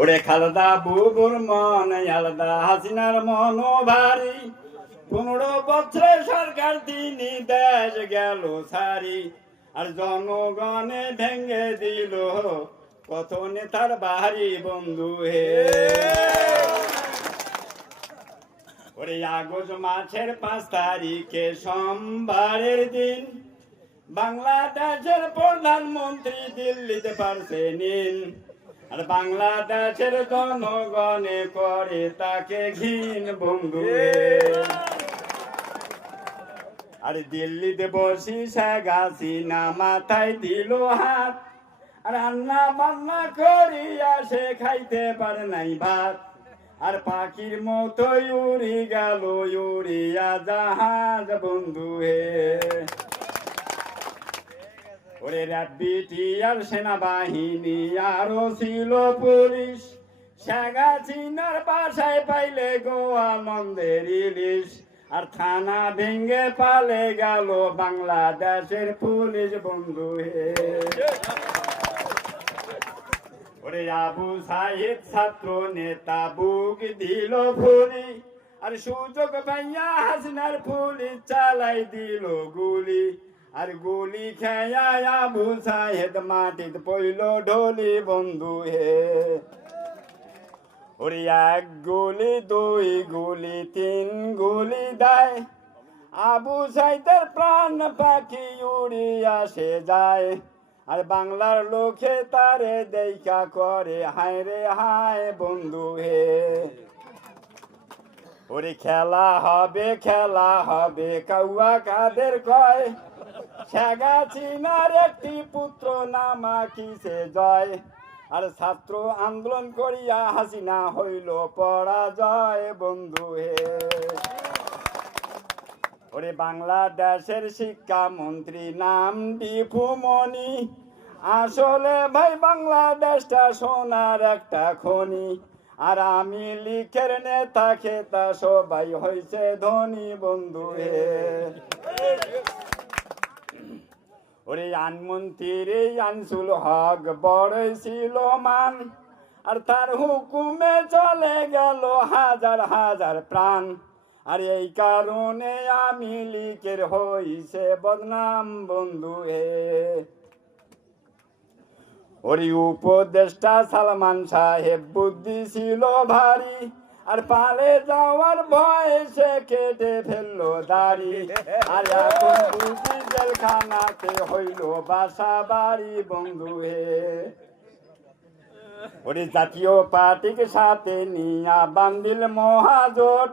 ওরে খালদা বুবুর মন আলাদা, হাসিনার মন ভারী। 15 বছরে সরকার তিনি দেশ গেল সারি, আর জনগণে ভেঙে দিল কত নেতার বাড়ি বন্ধু হে। ওরে আগস্ট মাসের 5 তারিখে সোমবারের দিন বাংলাদেশের প্রধানমন্ত্রী দিল্লিতে পারছে নিন, আর বাংলাদেশের জনগণে করে তাকে ঘিন বন্ধু। আর দিল্লিতে বসি শেখ হাসিনা মাথায় দিল হাত, আর রান্না বান্না করিয়া সে খাইতে পারে নাই ভাত, আর পাখির মতো উড়ি গেল উড়িয়া জাহাজ বন্ধু হে। ওরে রাব্বিটি আর সেনাবাহিনী আরো ছিল পুলিশ, শেখ হাসিনার বাসায় পাইলে গোয়ালন্দের ইলিশ, আর থানা ভেঙ্গে পালে গেল বাংলাদেশের পুলিশ বন্ধু হে। ওরে আবু সাইদ ছাত্র নেতা বুক দিল ফুলি, আর সুযোগ পাইয়া হাসিনার পুলিশ চালাই দিল গুলি, আর গুলি খেয়া আবু সাইদ মাটিতে পইল ঢলি বন্ধু হে। ওরে 1 গুলি 2 গুলি 3 গুলি দেয়, আবু সাইদের প্রাণ পাখি উড়িয়া সে যায়, আর বাংলার লোকে তারে দেখা করে হায় রে হায় বন্ধু হে। ওরে খেলা হবে কাউয়া কাদের কয়, শেখ হাসিনার একটি পুত্র নামা কিসে জয়, আর ছাত্র আন্দোলন করিয়া হাসিনা হইল পরাজয় বন্ধু হে। ওরে বাংলাদেশের শিক্ষামন্ত্রী নাম দীপু মনি, আসলে ভাই বাংলাদেশটা সোনার একটা খনি, আর আমি লিখের নেতা খেতা সবাই হয়েছে ধনী বন্ধু হে। ওরে আইনমন্ত্রী আনসুল হক বড়ই ছিল মান, আর তার হুকুমে চলে গেল হাজার হাজার প্রাণ, আর এই কারণে আমি লিখের হইছে বদনাম বন্ধু হে। ওরে উপদেষ্টা সালমান সাহেব বুদ্ধি ছিল ভারী, আর পালে যাওয়ার ভয়ে সে কেটে ফেললো দাড়ি, আর এখন বুঝি জেলখানাতে হইল বাসা বাড়ি বন্ধু হে। ওরে জাতীয় পার্টিকে সাথে নিয়া বান্দিল মহাজোট,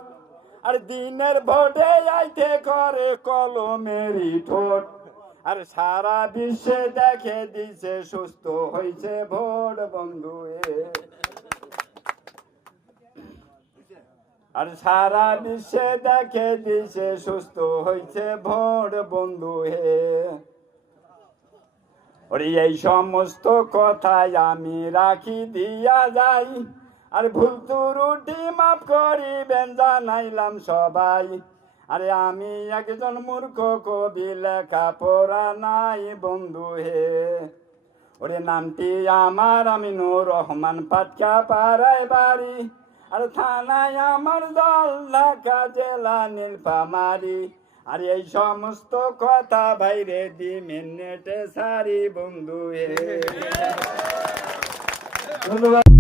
আর দিনের ভোটে আইতে করে কলমেরই ঠোঁট, আর সারা বিশ্বে দেখে দিছে সুস্থ হয়েছে ভোট বন্ধু হে। আর সারা বিশ্বে দেখে দিছে সুস্থ হয়েছে ভোট বন্ধু হে। ওরে এই সমস্ত কথাই আমি রাখি দিয়া যাই, আর ভুল ত্রুটি মাফ করিবেন জানাইলাম সবাই, আরে আমি একজন মূর্খ কবি লেখা পড়া নাই বন্ধু হে। ওরে নামটি আমার আমিনুর রহমান, পাটকা পাড়ায় বাড়ি, আর থানায় আমার দল ঢাকা জেলা নীলফামারী, আর এই সমস্ত কথা বাইরে দি মিনিটে সারি বন্ধু হে। ধন্যবাদ।